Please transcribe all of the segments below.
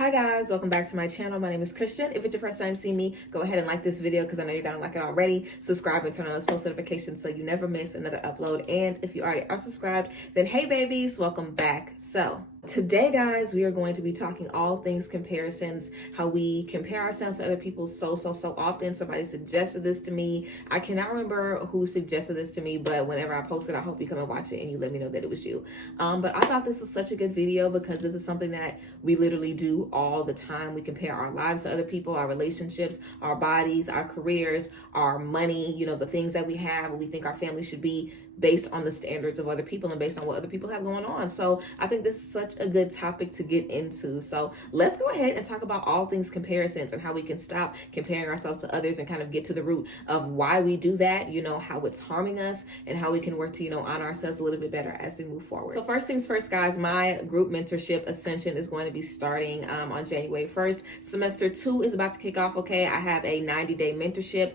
Hi guys, welcome back to my channel. My name is Christian. If it's your first time seeing me, go ahead and like this video because I know you're gonna like it already. Subscribe and turn on those post notifications so you never miss another upload. And if you already are subscribed, then hey babies, welcome back. So today guys, we are going to be talking all things comparisons, how we compare ourselves to other people so often. Somebody suggested this to me. I cannot remember who suggested this to me, but whenever I post it, I hope you come and watch it and you let me know that it was you. But I thought this was such a good video because this is something that we literally do all the time. We compare our lives to other people, our relationships, our bodies, our careers, our money, you know, the things that we have, and we think our family should be based on the standards of other people and based on what other people have going on. So I think this is such a good topic to get into. So let's go ahead and talk about all things comparisons and how we can stop comparing ourselves to others and kind of get to the root of why we do that, you know, how it's harming us and how we can work to, you know, honor ourselves a little bit better as we move forward. So first things first, guys, my group mentorship Ascension is going to be starting on January 1st. Semester 2 is about to kick off, okay? I have a 90-day mentorship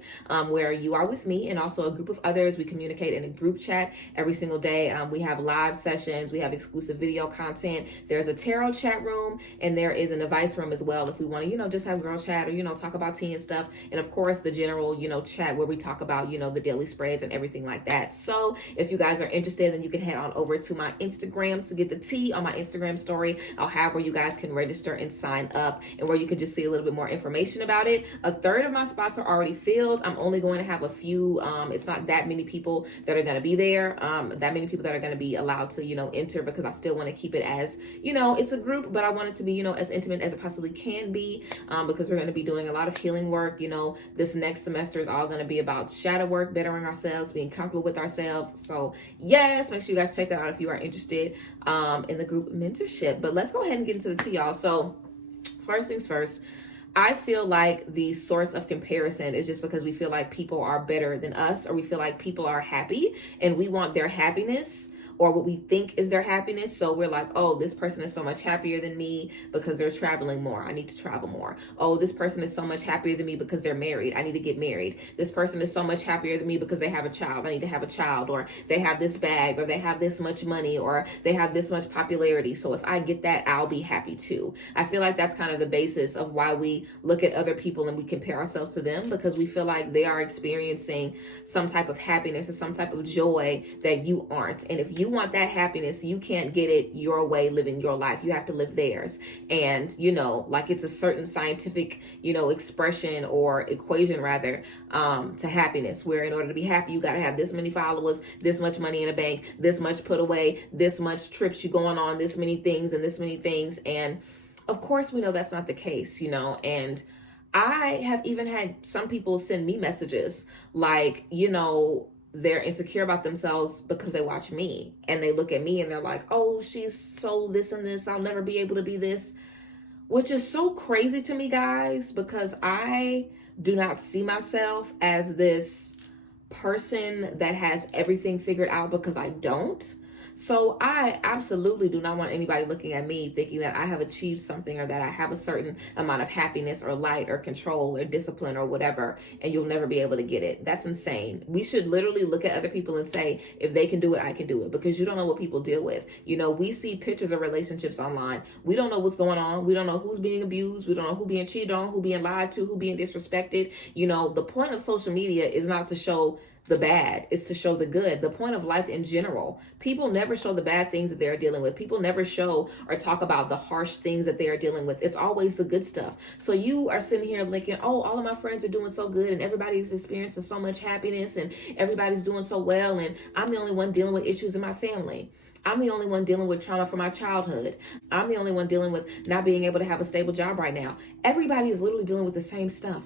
where you are with me and also a group of others. We communicate in a group chat every single day. We have live sessions, we have exclusive video content, there's a tarot chat room, and there is an advice room as well if we want to, you know, just have girl chat or, you know, talk about tea and stuff. And of course the general, you know, chat where we talk about, you know, the daily spreads and everything like that. So if you guys are interested, then you can head on over to my Instagram to get the tea. On my Instagram story, I'll have where you guys can register and sign up and where you can just see a little bit more information about it. A third of my spots are already filled. I'm only going to have a few, it's not that many people that are going to be there, that many people that are going to be allowed to, you know, enter, because I still want to keep it as, you know, it's a group, but I want it to be, you know, as intimate as it possibly can be, because we're going to be doing a lot of healing work. You know, this next semester is all going to be about shadow work, bettering ourselves, being comfortable with ourselves. So yes, make sure you guys check that out if you are interested in the group mentorship. But let's go ahead and get into the tea, y'all. So first things first, I feel like the source of comparison is just because we feel like people are better than us, or we feel like people are happy and we want their happiness, or what we think is their happiness. So we're like, oh, this person is so much happier than me because they're traveling more. I need to travel more. Oh, this person is so much happier than me because they're married. I need to get married. This person is so much happier than me because they have a child. I need to have a child. Or they have this bag, or they have this much money, or they have this much popularity. So if I get that, I'll be happy too. I feel like that's kind of the basis of why we look at other people and we compare ourselves to them, because we feel like they are experiencing some type of happiness or some type of joy that you aren't. And if you want that happiness, you can't get it your way living your life. You have to live theirs. And, you know, like it's a certain scientific, you know, expression or equation rather, to happiness, where in order to be happy, you got to have this many followers, this much money in a bank, this much put away, this much trips you going on, this many things and this many things. And of course, we know that's not the case, you know, and I have even had some people send me messages like, you know, they're insecure about themselves because they watch me and they look at me and they're like, oh, she's so this and this, I'll never be able to be this, which is so crazy to me, guys, because I do not see myself as this person that has everything figured out, because I don't. So I absolutely do not want anybody looking at me thinking that I have achieved something, or that I have a certain amount of happiness or light or control or discipline or whatever, and you'll never be able to get it. That's insane. We should literally look at other people and say, if they can do it, I can do it, because you don't know what people deal with. You know, we see pictures of relationships online. We don't know what's going on. We don't know who's being abused. We don't know who being cheated on, who being lied to, who being disrespected. You know, the point of social media is not to show the bad, is to show the good. The point of life in general, people never show the bad things that they're dealing with. People never show or talk about the harsh things that they are dealing with. It's always the good stuff. So you are sitting here thinking, oh, all of my friends are doing so good and everybody's experiencing so much happiness and everybody's doing so well, and I'm the only one dealing with issues in my family. I'm the only one dealing with trauma from my childhood. I'm the only one dealing with not being able to have a stable job right now. Everybody is literally dealing with the same stuff.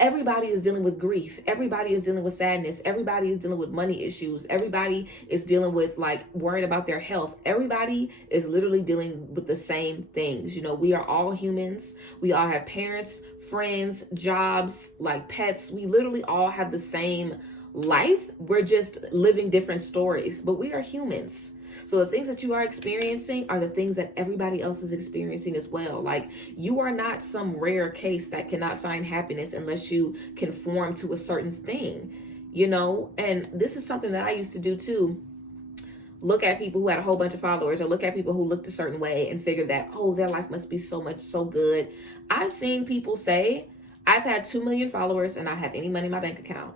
Everybody is dealing with grief. Everybody is dealing with sadness. Everybody is dealing with money issues. Everybody is dealing with like worried about their health. Everybody is literally dealing with the same things. You know, we are all humans. We all have parents, friends, jobs, like pets. We literally all have the same life. We're just living different stories, but we are humans. So the things that you are experiencing are the things that everybody else is experiencing as well. Like, you are not some rare case that cannot find happiness unless you conform to a certain thing, you know? And this is something that I used to do too. look at people who had a whole bunch of followers, or look at people who looked a certain way and figure that, oh, their life must be so good. I've seen people say, I've had 2 million followers and I have any money in my bank account.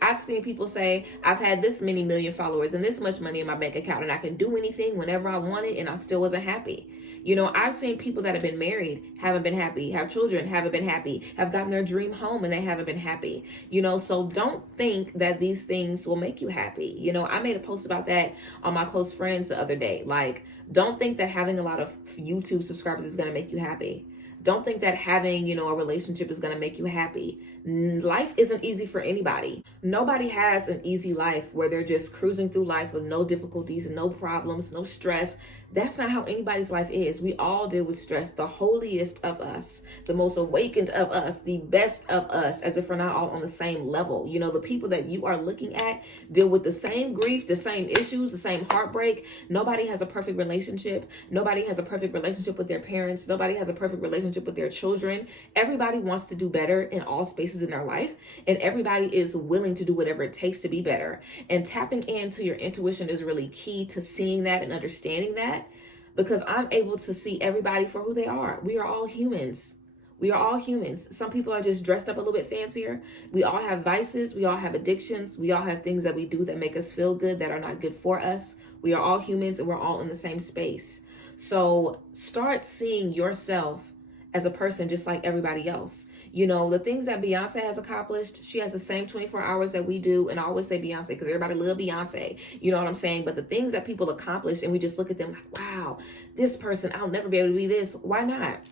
I've seen people say, I've had this many million followers and this much money in my bank account and I can do anything whenever I wanted and I still wasn't happy. You know, I've seen people that have been married, haven't been happy, have children, haven't been happy, have gotten their dream home and they haven't been happy. You know, so don't think that these things will make you happy. You know, I made a post about that on my close friends the other day. Like, don't think that having a lot of YouTube subscribers is going to make you happy. Don't think that having, you know, a relationship is going to make you happy. Life isn't easy for anybody. Nobody has an easy life where they're just cruising through life with no difficulties and no problems, no stress. That's not how anybody's life is. We all deal with stress. The holiest of us, the most awakened of us, the best of us, as if we're not all on the same level. You know, the people that you are looking at deal with the same grief, the same issues, the same heartbreak. Nobody has a perfect relationship. Nobody has a perfect relationship with their parents. Nobody has a perfect relationship with their children. Everybody wants to do better in all spaces in their life, and everybody is willing to do whatever it takes to be better. And tapping into your intuition is really key to seeing that and understanding that, because I'm able to see everybody for who they are. We are all humans. We are all humans. Some people are just dressed up a little bit fancier. We all have vices. We all have addictions. We all have things that we do that make us feel good that are not good for us. We are all humans and we're all in the same space. So start seeing yourself as a person just like everybody else. You know, the things that Beyonce has accomplished, she has the same 24 hours that we do. And I always say Beyonce because everybody love Beyonce. You know what I'm saying? But the things that people accomplish and we just look at them like, wow, this person, I'll never be able to be this. Why not?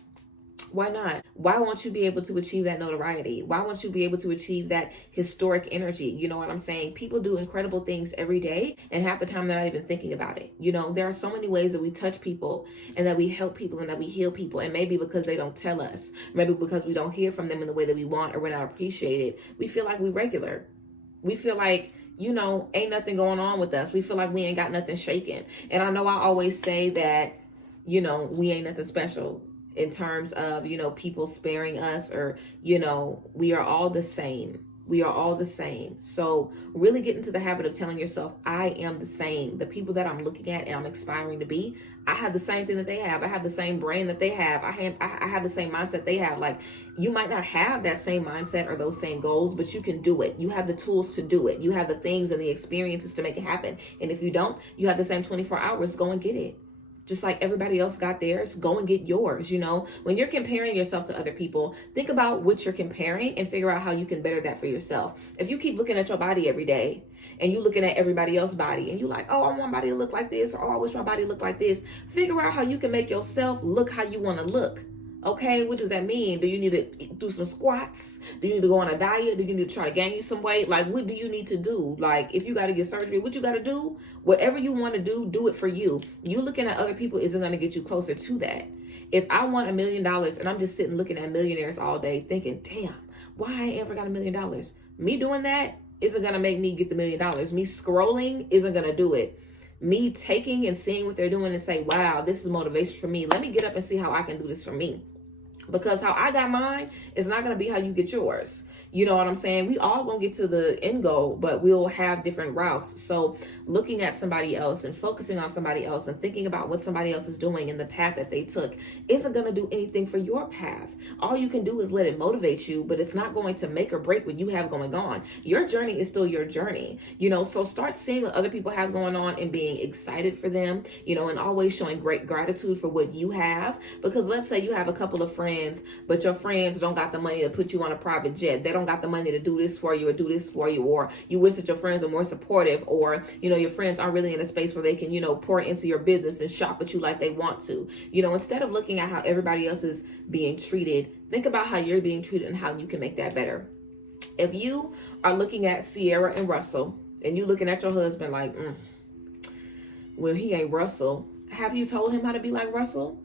Why not? Why won't you be able to achieve that notoriety? Why won't you be able to achieve that historic energy? You know what I'm saying? People do incredible things every day, and half the time they're not even thinking about it. You know, there are so many ways that we touch people and that we help people and that we heal people. And maybe because they don't tell us, maybe because we don't hear from them in the way that we want or we're not appreciated, we feel like we're regular. We feel like, you know, ain't nothing going on with us. We feel like we ain't got nothing shaking. And I know I always say that, you know, we ain't nothing special in terms of, you know, people sparing us, or, you know, we are all the same. We are all the same. So really get into the habit of telling yourself, I am the same. The people that I'm looking at and I'm aspiring to be, I have the same thing that they have. I have the same brain that they have. I have the same mindset they have. Like, you might not have that same mindset or those same goals, but you can do it. You have the tools to do it. You have the things and the experiences to make it happen. And if you don't, you have the same 24 hours. Go and get it. Just like everybody else got theirs, go and get yours. You know, when you're comparing yourself to other people, think about what you're comparing and figure out how you can better that for yourself. If you keep looking at your body every day and you looking at everybody else's body and you like, oh, I want my body to look like this, or oh, I wish my body looked like this, figure out how you can make yourself look how you want to look. Okay, what does that mean? Do you need to do some squats? Do you need to go on a diet? Do you need to try to gain you some weight? Like, what do you need to do? Like, if you got to get surgery, what you got to do? Whatever you want to do it for you. You looking at other people isn't going to get you closer to that. If I want $1 million and I'm just sitting looking at millionaires all day thinking, damn, why I ain't ever got $1 million? Me doing that isn't going to make me get the $1 million. Me scrolling isn't going to do it. Me taking and seeing what they're doing and say, wow, this is motivation for me. Let me get up and see how I can do this for me. Because how I got mine is not going to be how you get yours. You know what I'm saying? We all gonna get to the end goal, but we'll have different routes. So looking at somebody else and focusing on somebody else and thinking about what somebody else is doing and the path that they took isn't gonna do anything for your path. All you can do is let it motivate you, but it's not going to make or break what you have going on. Your journey is still your journey, you know, so start seeing what other people have going on and being excited for them, you know, and always showing great gratitude for what you have. Because let's say you have a couple of friends, but your friends don't got the money to put you on a private jet. They don't got the money to do this for you or do this for you, or you wish that your friends are more supportive, or, you know, your friends aren't really in a space where they can, you know, pour into your business and shop with you like they want to. You know, instead of looking at how everybody else is being treated, think about how you're being treated and how you can make that better. If you are looking at Sierra and Russell and you looking at your husband like, well, he ain't Russell, have you told him how to be like Russell?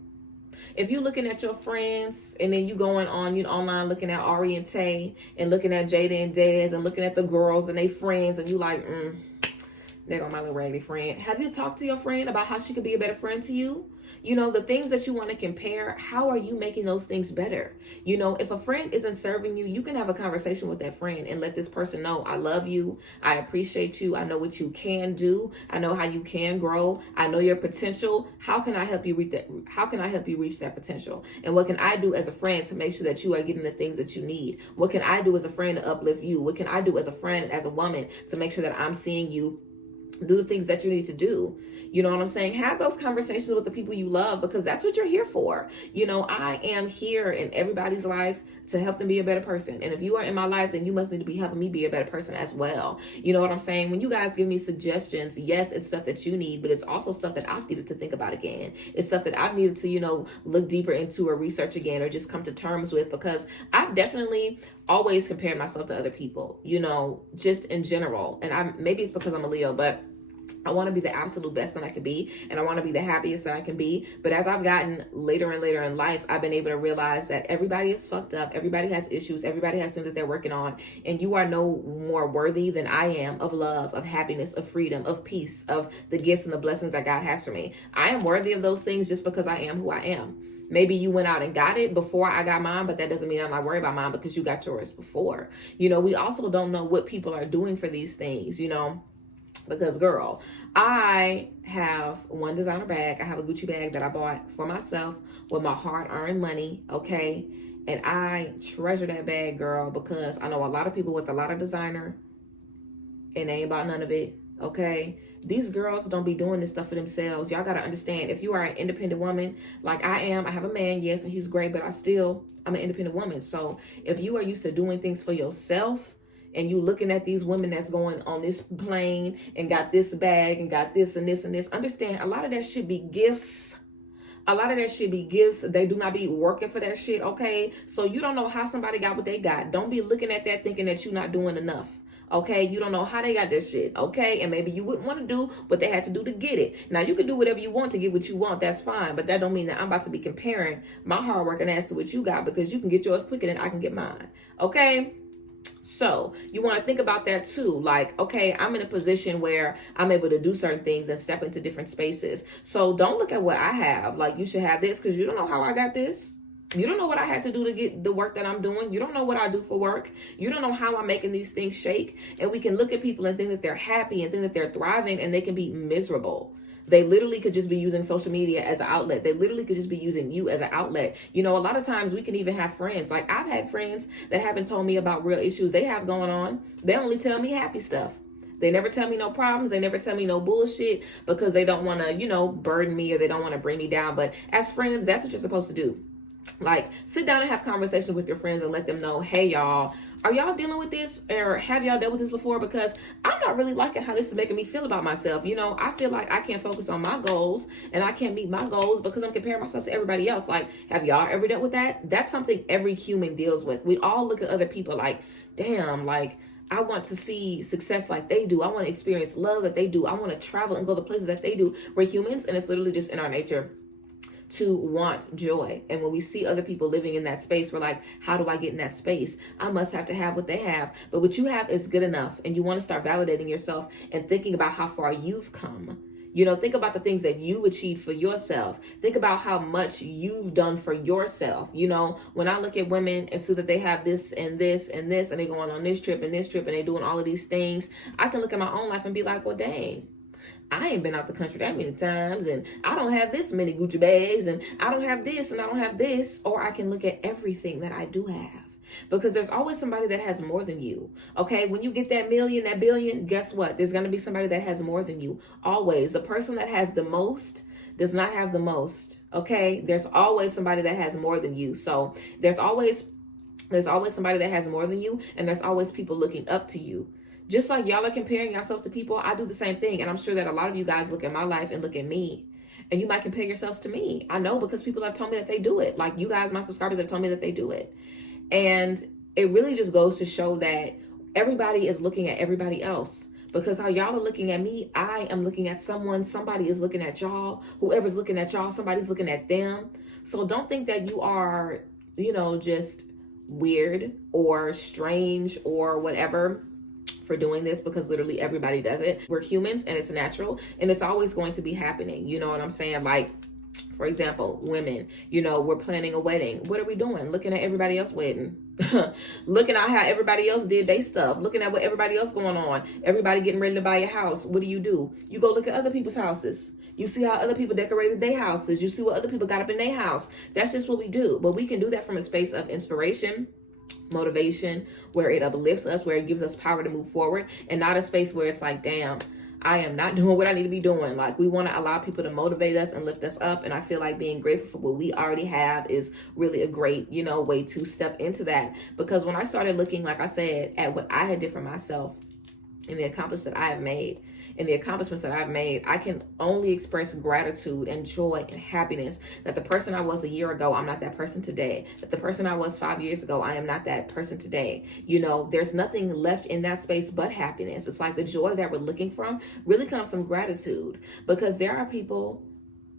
If you're looking at your friends and then you going on, you know, online looking at Ari and Tay and looking at Jada and Dez and looking at the girls and they friends and you like, there go my little raggedy friend. Have you talked to your friend about how she could be a better friend to you? You know, the things that you want to compare, how are you making those things better? You know, if a friend isn't serving you, you can have a conversation with that friend and let this person know, I love you, I appreciate you, I know what you can do, I know how you can grow, I know your potential. How can I help you reach that? How can I help you reach that potential? And what can I do as a friend to make sure that you are getting the things that you need? What can I do as a friend to uplift you? What can I do as a friend, as a woman, to make sure that I'm seeing you do the things that you need to do? You know what I'm saying? Have those conversations with the people you love, because that's what you're here for. You know, I am here in everybody's life to help them be a better person. And if you are in my life, then you must need to be helping me be a better person as well. You know what I'm saying? When you guys give me suggestions, yes, it's stuff that you need, but it's also stuff that I've needed to think about again. It's stuff that I've needed to, you know, look deeper into or research again, or just come to terms with, because I've definitely always compared myself to other people, you know, just in general. And maybe it's because I'm a Leo, but I want to be the absolute best that I can be, and I want to be the happiest that I can be. But as I've gotten later and later in life, I've been able to realize that everybody is fucked up. Everybody has issues. Everybody has things that they're working on. And you are no more worthy than I am of love, of happiness, of freedom, of peace, of the gifts and the blessings that God has for me. I am worthy of those things just because I am who I am. Maybe you went out and got it before I got mine, but that doesn't mean I'm not worried about mine because you got yours before. You know, we also don't know what people are doing for these things, you know. Because girl, I have one designer bag. I have a Gucci bag that I bought for myself with my hard-earned money, okay? And I treasure that bag, girl, because I know a lot of people with a lot of designer and they ain't about none of it, okay? These girls don't be doing this stuff for themselves. Y'all got to understand, if you are an independent woman like I am, I have a man, yes, and he's great, but I'm an independent woman. So if you are used to doing things for yourself, and you looking at these women that's going on this plane and got this bag and got this and this and this, understand, a lot of that should be gifts. A lot of that should be gifts. They do not be working for that shit, okay? So you don't know how somebody got what they got. Don't be looking at that thinking that you're not doing enough, okay? You don't know how they got this shit, okay? And maybe you wouldn't want to do what they had to do to get it. Now, you can do whatever you want to get what you want. That's fine. But that don't mean that I'm about to be comparing my hard working ass to what you got, because you can get yours quicker than I can get mine, okay? So you want to think about that too. Like, okay, I'm in a position where I'm able to do certain things and step into different spaces. So don't look at what I have. Like, you should have this, because you don't know how I got this. You don't know what I had to do to get the work that I'm doing. You don't know what I do for work. You don't know how I'm making these things shake. And we can look at people and think that they're happy and think that they're thriving, and they can be miserable. They literally could just be using social media as an outlet. They literally could just be using you as an outlet. You know, a lot of times we can even have friends. Like, I've had friends that haven't told me about real issues they have going on. They only tell me happy stuff. They never tell me no problems. They never tell me no bullshit, because they don't want to, you know, burden me, or they don't want to bring me down. But as friends, that's what you're supposed to do. Like, sit down and have conversations with your friends and let them know, hey, y'all, are y'all dealing with this, or have y'all dealt with this before? Because I'm not really liking how this is making me feel about myself. You know, I feel like I can't focus on my goals, and I can't meet my goals because I'm comparing myself to everybody else. Like, have y'all ever dealt with that? That's something every human deals with. We all look at other people like, damn, like, I want to see success like they do. I want to experience love that they do. I want to travel and go the places that they do. We're humans, and it's literally just in our nature to want joy. And when we see other people living in that space, we're like, how do I get in that space? I must have to have what they have. But what you have is good enough. And you want to start validating yourself and thinking about how far you've come. You know, think about the things that you achieved for yourself. Think about how much you've done for yourself. You know, when I look at women and see that they have this and this and this, and they're going on this trip and they're doing all of these things, I can look at my own life and be like, well, dang, I ain't been out the country that many times, and I don't have this many Gucci bags, and I don't have this, and I don't have this. Or I can look at everything that I do have, because there's always somebody that has more than you. Okay, when you get that million, that billion, guess what? There's going to be somebody that has more than you. Always. The person that has the most does not have the most. Okay, there's always somebody that has more than you. So there's always somebody that has more than you, and there's always people looking up to you. Just like y'all are comparing yourself to people, I do the same thing. And I'm sure that a lot of you guys look at my life and look at me, and you might compare yourselves to me. I know, because people have told me that they do it. Like, you guys, my subscribers, have told me that they do it. And it really just goes to show that everybody is looking at everybody else. Because how y'all are looking at me, I am looking at someone. Somebody is looking at y'all. Whoever's looking at y'all, somebody's looking at them. So don't think that you are, you know, just weird or strange or whatever for doing this, because literally everybody does it. We're humans, and it's natural, and it's always going to be happening. You know what I'm saying? Like, For example, women, we're planning a wedding. What are we doing? Looking at everybody else's wedding. Looking at how everybody else did their stuff. Looking at what everybody else going on. Everybody getting ready to buy a house. What do? You go look at other people's houses. You see how other people decorated their houses. You see what other people got up in their house. That's just what we do. But we can do that from a space of inspiration, motivation, where it uplifts us, where it gives us power to move forward, and not a space where it's like, damn, I am not doing what I need to be doing. Like, we want to allow people to motivate us and lift us up. And I feel like being grateful for what we already have is really a great, way to step into that. Because when I started looking, like I said, at what I had did for myself and the accomplishments that I have made, I can only express gratitude and joy and happiness that the person I was a year ago, I'm not that person today. That the person I was 5 years ago, I am not that person today. There's nothing left in that space but happiness. It's like the joy that we're looking from really comes from gratitude, because there are people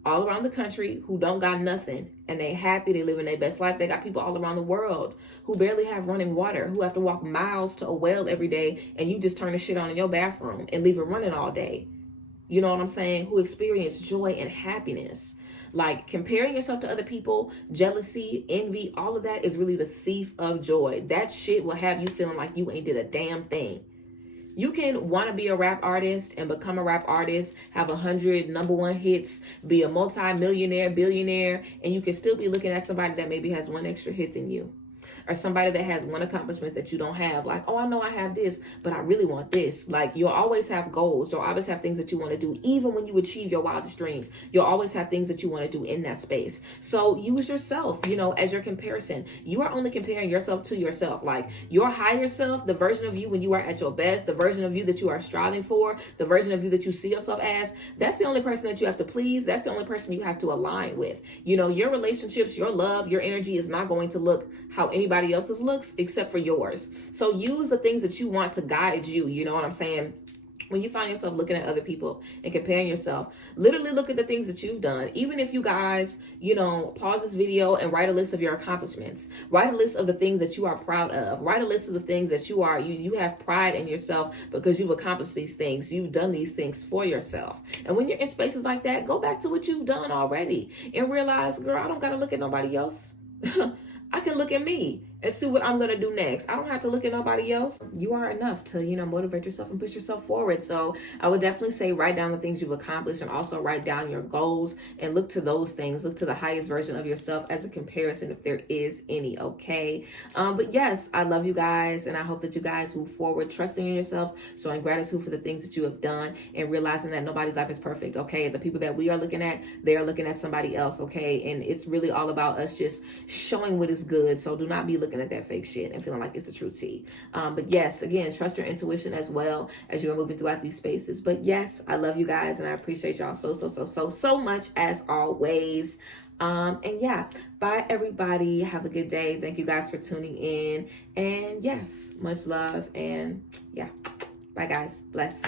all around the country who don't got nothing and they happy, they living their best life. They got people all around the world who barely have running water, who have to walk miles to a well every day, and you just turn the shit on in your bathroom and leave it running all day. You know what I'm saying? Who experience joy and happiness. Like, comparing yourself to other people, jealousy, envy, all of that is really the thief of joy. That shit will have you feeling like you ain't did a damn thing. You can want to be a rap artist and become a rap artist, have 100 #1 hits, be a multi-millionaire, billionaire, and you can still be looking at somebody that maybe has one extra hit than you. Or somebody that has one accomplishment that you don't have. Like, oh, I know I have this, but I really want this. Like, you'll always have goals. You'll always have things that you want to do. Even when you achieve your wildest dreams, you'll always have things that you want to do in that space. So use yourself, as your comparison. You are only comparing yourself to yourself. Like, your higher self, the version of you when you are at your best, the version of you that you are striving for, the version of you that you see yourself as, that's the only person that you have to please. That's the only person you have to align with. Your relationships, your love, your energy is not going to look how anybody else's looks except for yours. So use the things that you want to guide you. You know what I'm saying? When you find yourself looking at other people and comparing yourself, literally look at the things that you've done. Even if you guys, pause this video and write a list of your accomplishments. Write a list of the things that you are proud of. Write a list of the things that you have pride in yourself because you've accomplished these things. You've done these things for yourself. And when you're in spaces like that, go back to what you've done already and realize, girl, I don't got to look at nobody else. I can look at me and see what I'm going to do next. I don't have to look at nobody else. You are enough to, motivate yourself and push yourself forward. So I would definitely say write down the things you've accomplished and also write down your goals and look to those things. Look to the highest version of yourself as a comparison if there is any, okay? But yes, I love you guys and I hope that you guys move forward, trusting in yourselves, showing gratitude for the things that you have done and realizing that nobody's life is perfect, okay? The people that we are looking at, they are looking at somebody else, okay? And it's really all about us just showing what is good. So do not be looking at that fake shit and feeling like it's the true tea. But yes, again, trust your intuition as well as you are moving throughout these spaces. But yes, I love you guys and I appreciate y'all so much as always. And yeah, bye everybody. Have a good day. Thank you guys for tuning in. And yes, much love. And yeah, bye guys. Bless.